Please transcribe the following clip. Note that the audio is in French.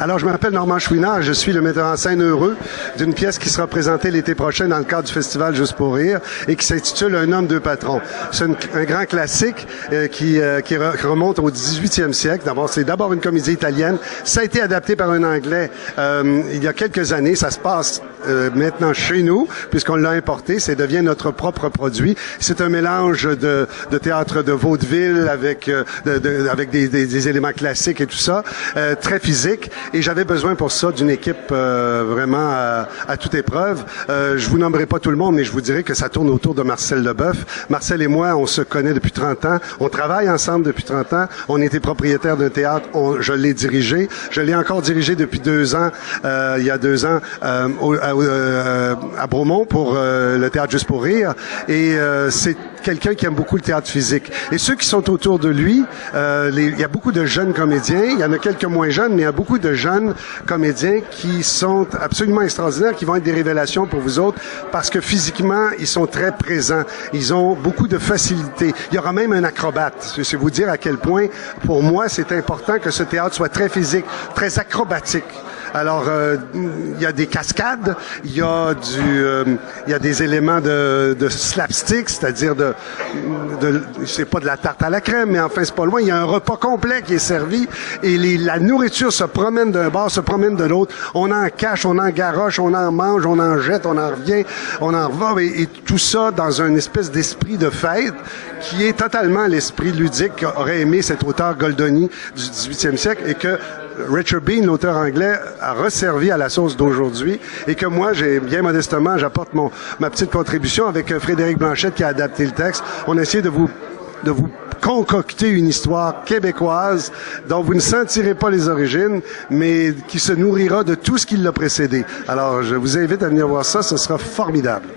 Alors, je m'appelle Normand Chouinard, je suis le metteur en scène heureux d'une pièce qui sera présentée l'été prochain dans le cadre du festival Juste pour rire et qui s'intitule Un homme, deux patrons. C'est un grand classique qui remonte au 18e siècle. C'est d'abord une comédie italienne. Ça a été adapté par un Anglais il y a quelques années. Ça se passe maintenant chez nous, puisqu'on l'a importé. Ça devient notre propre produit. C'est un mélange de théâtre de vaudeville avec des éléments classiques et tout ça, très physique. Et j'avais besoin pour ça d'une équipe vraiment à toute épreuve. Je vous nommerai pas tout le monde, mais je vous dirai que ça tourne autour de Marcel Leboeuf. Marcel et moi, on se connaît depuis 30 ans. On travaille ensemble depuis 30 ans. On était propriétaires d'un théâtre. Je l'ai dirigé. Je l'ai encore dirigé depuis 2 ans, il y a 2 ans, à Bromont pour le théâtre Juste pour rire. Et c'est quelqu'un qui aime beaucoup le théâtre physique. Et ceux qui sont autour de lui, il y a beaucoup de jeunes comédiens. Il y en a quelques moins jeunes, mais il y a beaucoup de jeunes comédiens qui sont absolument extraordinaires, qui vont être des révélations pour vous autres, parce que physiquement, ils sont très présents. Ils ont beaucoup de facilité. Il y aura même un acrobate. C'est vous dire à quel point, pour moi, c'est important que ce théâtre soit très physique, très acrobatique. Alors, il y a des cascades, il y a des éléments de slapstick, c'est-à-dire c'est pas de la tarte à la crème, mais enfin, c'est pas loin. Il y a un repas complet qui est servi et la nourriture se promène d'un bord, se promène de l'autre. On en cache, on en garoche, on en mange, on en jette, on en revient, on en va, et tout ça dans une espèce d'esprit de fête qui est totalement l'esprit ludique qu'aurait aimé cet auteur Goldoni du 18e siècle et que Richard Bean, l'auteur anglais, a resservi à la sauce d'aujourd'hui et que moi, bien modestement, j'apporte ma petite contribution avec Frédéric Blanchette qui a adapté le texte. On a essayé de vous concocter une histoire québécoise dont vous ne sentirez pas les origines, mais qui se nourrira de tout ce qui l'a précédé. Alors, je vous invite à venir voir ça, ce sera formidable.